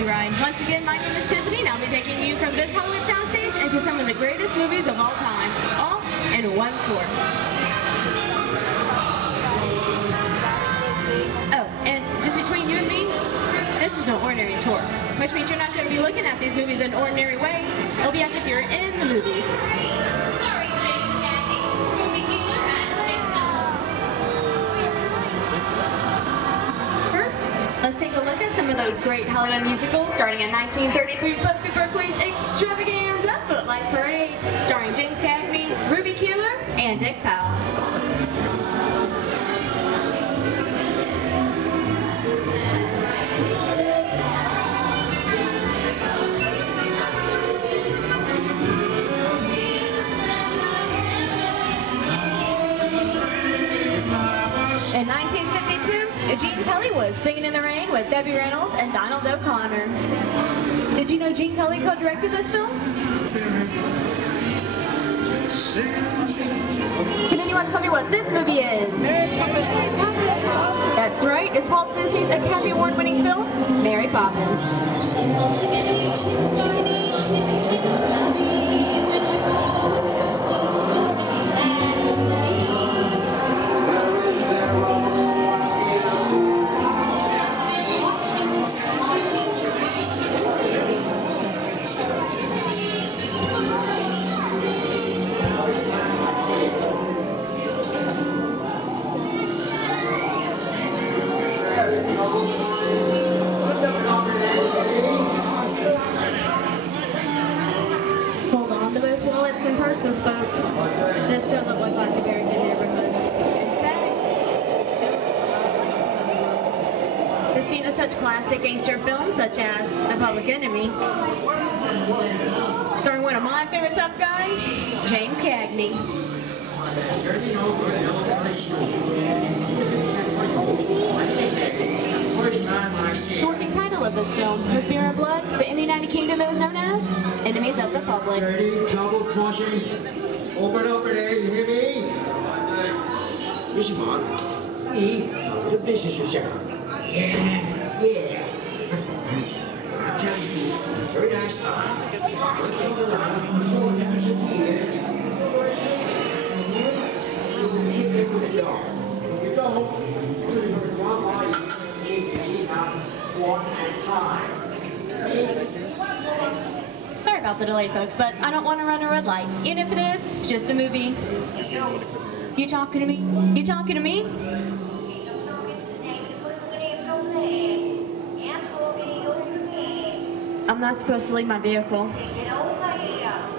movie ride. Once again, my name is Tiffany, and I'll be taking you from this Hollywood soundstage into some of the greatest movies of all time, all in one tour. Oh, and just between you and me, this is no ordinary tour, which means you're not going to be looking at these movies in an ordinary way. It'll be as if you're in the movies. Sorry, James Cagney, Ruby Keeler, and Dick Powell. First, let's take a look at some of those great Hollywood musicals, starting in 1933, Busby Berkeley's Extravaganza, Footlight Parade, starring James Cagney, Ruby Keeler, and Dick Powell. In 1952, Gene Kelly was Singing in the Rain with Debbie Reynolds and Donald O'Connor. Did you know Gene Kelly co-directed this film? And then you want to tell me what this movie is? That's right, it's Walt Disney's Academy Award-winning film, Mary Poppins. Hold on to those wallets and purses, folks. This doesn't look like a very good neighborhood. In fact, the scene of such classic gangster films such as The Public Enemy, starring one of my favorite tough guys, James Cagney. The working title of this film was Fear and Blood, but in the United Kingdom it was known as Enemies of the Public. Double caution. Open up there, you hear me? Listen, Mark. The business is out. Yeah. I tell you, very nice time. Hit him with a dog. You don't. Sorry about the delay, folks, but I don't want to run a red light. Even if it is just a movie. You talking to me? You talking to me? I'm not supposed to leave my vehicle.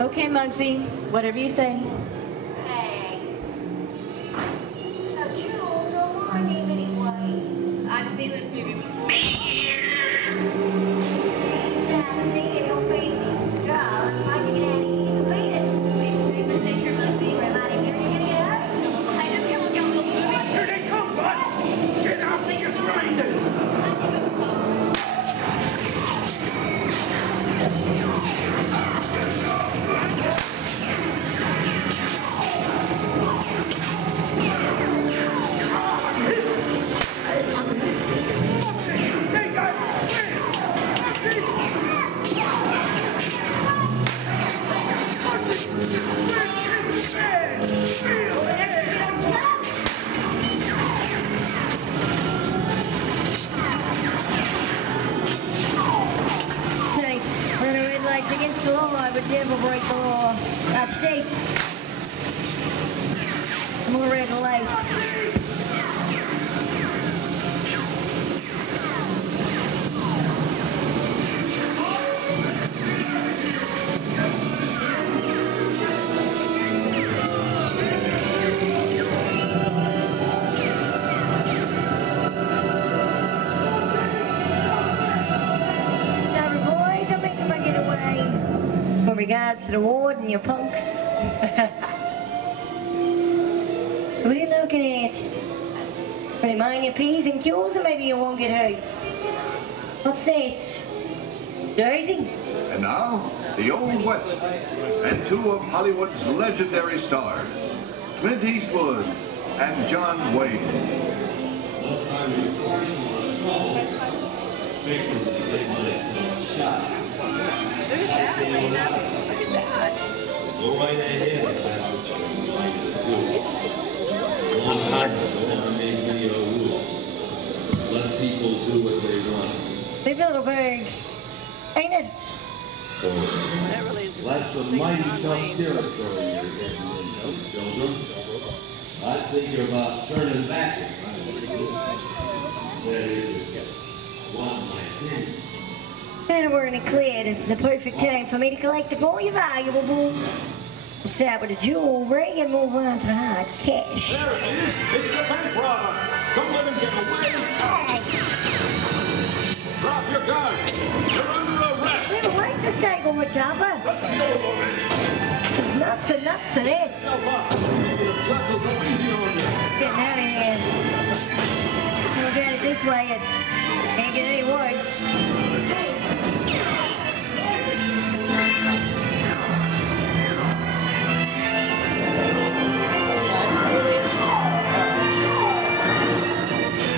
Okay, Muggsy, whatever you say. I've seen this movie before. Here they come, bud! Get out with your grinders! Against the law, I would never break the law. Upstate. More red light. With regards to the ward and your punks. What are you looking at? Will you mind your P's and Q's or maybe you won't get hurt? What's this? Jersey? And now, the Old West, and two of Hollywood's legendary stars, Clint Eastwood and John Wayne. Basically, shot. Look at that, Lena. Look at that. Go right ahead if that's what you're going to do. Long time ago, I made me a rule. Let people do what they want. They built a big, ain't it? So, That really is that's a big mighty John tough Wayne. territory you're getting into, children. I think about turning back. That is, one might think. And we're in a clear. This is the perfect time for me to collect all your valuables. We'll start with the jewelry and move on to the hard cash. There it is. It's the bank robber. Don't let him get away. Hey, Drop your gun. You're under arrest. we don't like this angle, Chopper. There's nuts and nuts to this. Step up. The judge will go easy on you. Getting out of here. Look at it this way. It can't get any worse.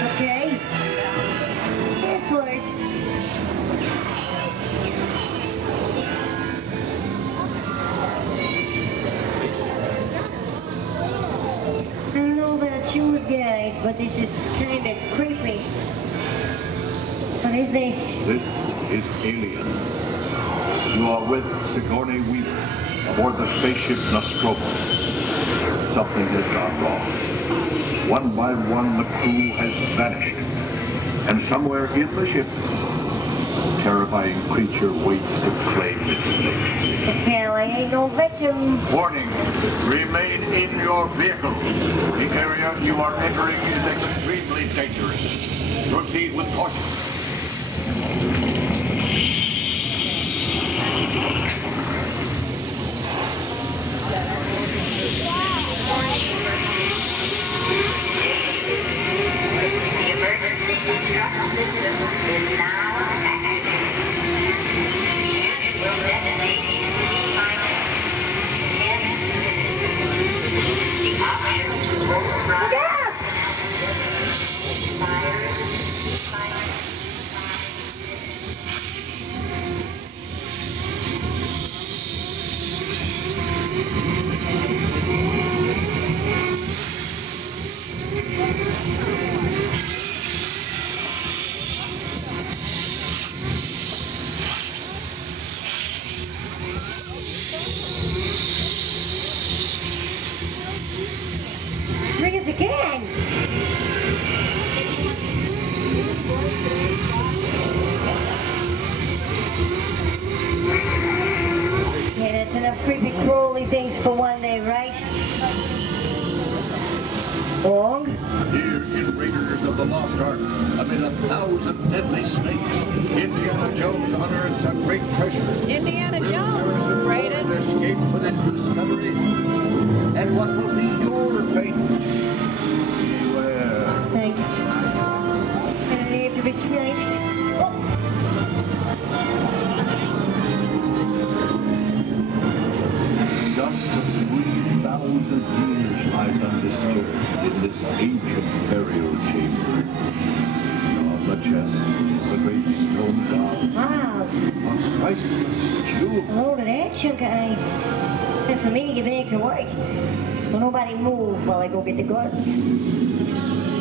Okay. It's worse. I don't know about you guys, but this is kind of creepy. What is this? This is Alien. You are with Sigourney Weaver aboard the spaceship Nostromo. Something has gone wrong. One by one, the crew has vanished. And somewhere in the ship, a terrifying creature waits to claim its mate. Apparently ain't no victim. Warning, remain in your vehicle. The area you are entering is extremely dangerous. Proceed with caution. The emergency distress system is now active. It will detonate in T-minus 10 minutes. The option to override expires Ring it again. Yeah, that's enough creepy crawly things for one day, right? Wrong? Here in Raiders of the Lost Ark, amid 1,000 deadly snakes, Indiana Jones unearths a great treasure. Indiana Will Jones, Harrison Brayden. Ford escape with its discovery? And what will be your fate? Beware. Thanks. I don't need to be snakes. Oh. Dust of 3,000 years lies undisturbed in this ancient burial chamber. On the chest, the great stone god, Wow. a priceless jewel. A load of that chunk of ice. And for me to get back to work. So nobody move while I go get the goods.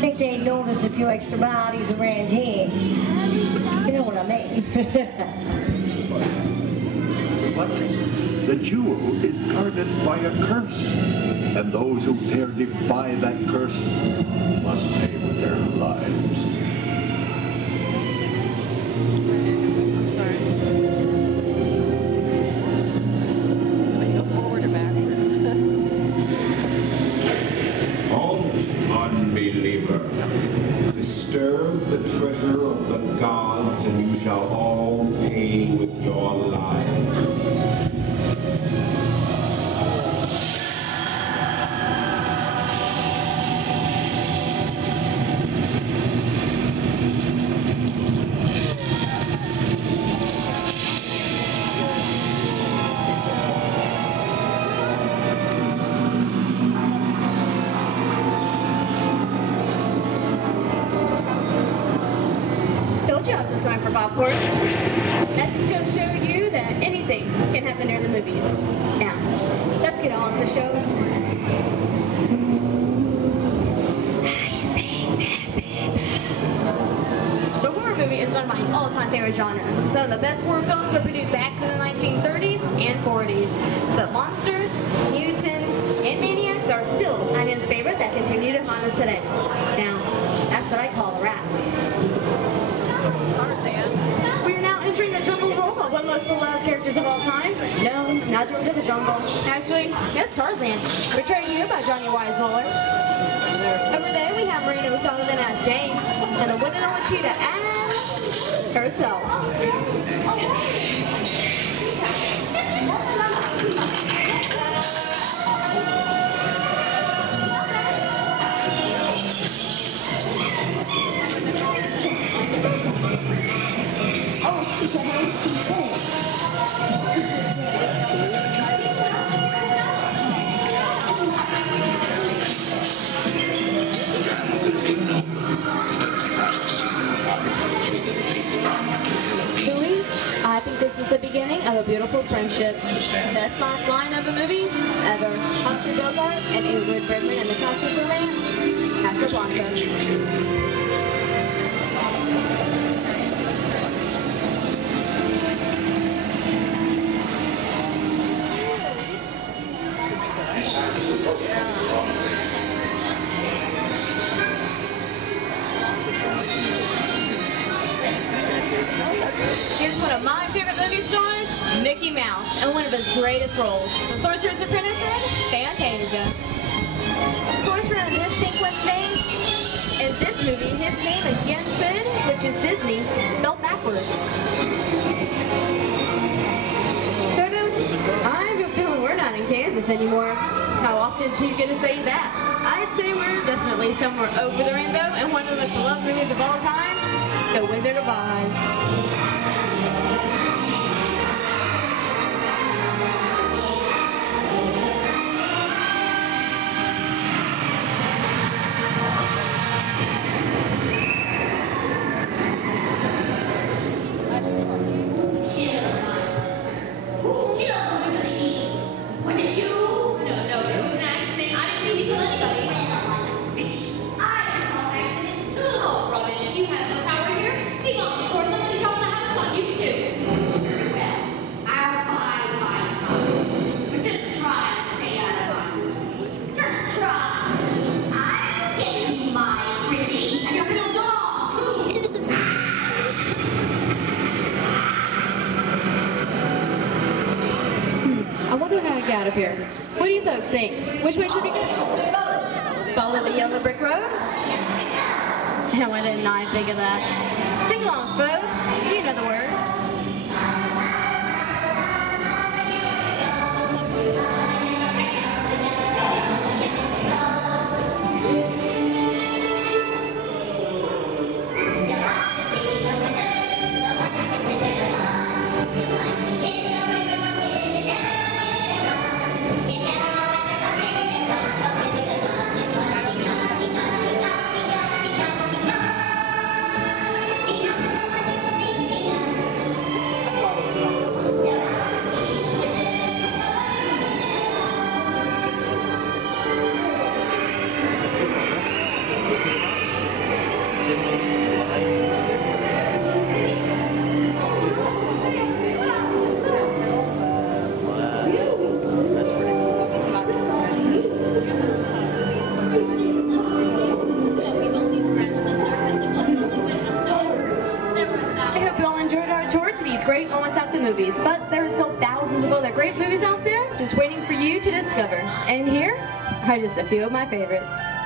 Think they'd notice a few extra bodies around here. You know what I mean. But the jewel is guarded by a curse, and those who dare defy that curse must pay with their lives. Sorry. Wait, go forward or backwards? Don't, unbeliever. Disturb the treasure of the gods, and you shall all pay with your lives. told you I was just going for popcorn. That just goes to show you that anything can happen during the movies. Now, let's get on with the show. The horror movie is one of my all-time favorite genres. Some of the best horror films were produced back in the 1930s and 40s. But monsters, mutants, and maniacs are still Ian's favorite that continue to haunt us today. Now, that's what I call a wrap. We are now entering the jungle home of one of the most beloved characters of all time. No, not George of the Jungle. Actually, that's Tarzan, portrayed here by Johnny Weissmuller. Over there we have Marina O'Sullivan as Jane, and the one and only cheetah as herself. I think this is the beginning of a beautiful friendship. Best last line of the movie ever. Humphrey Bogart and Ingrid Bergman in the costume romance. Casablanca. Here's one of my favorite movie stars, Mickey Mouse, and one of his greatest roles, The Sorcerer's Apprentice in Fantasia. Sorcerer in this sequence name, in this movie, his name is Yen Sid, which is Disney, spelled backwards. Toto, I have a feeling we're not in Kansas anymore. How often do you get to say that? I'd say we're definitely somewhere over the rainbow, and one of the most beloved movies of all time, The Wizard of Oz. You have no power here. Be gone before somebody drops a house on you too. Well, I'll bide my time. But just try to stay out of my way. Just try. I'm getting my pretty, and you're gonna fall too. I wonder how I get out of here. What do you folks think? Which way should we go? Follow the yellow brick road? And why didn't I think of that? Sing along, folks. You know the words. Great moments at the movies, but there are still thousands of other great movies out there just waiting for you to discover. And here are just a few of my favorites.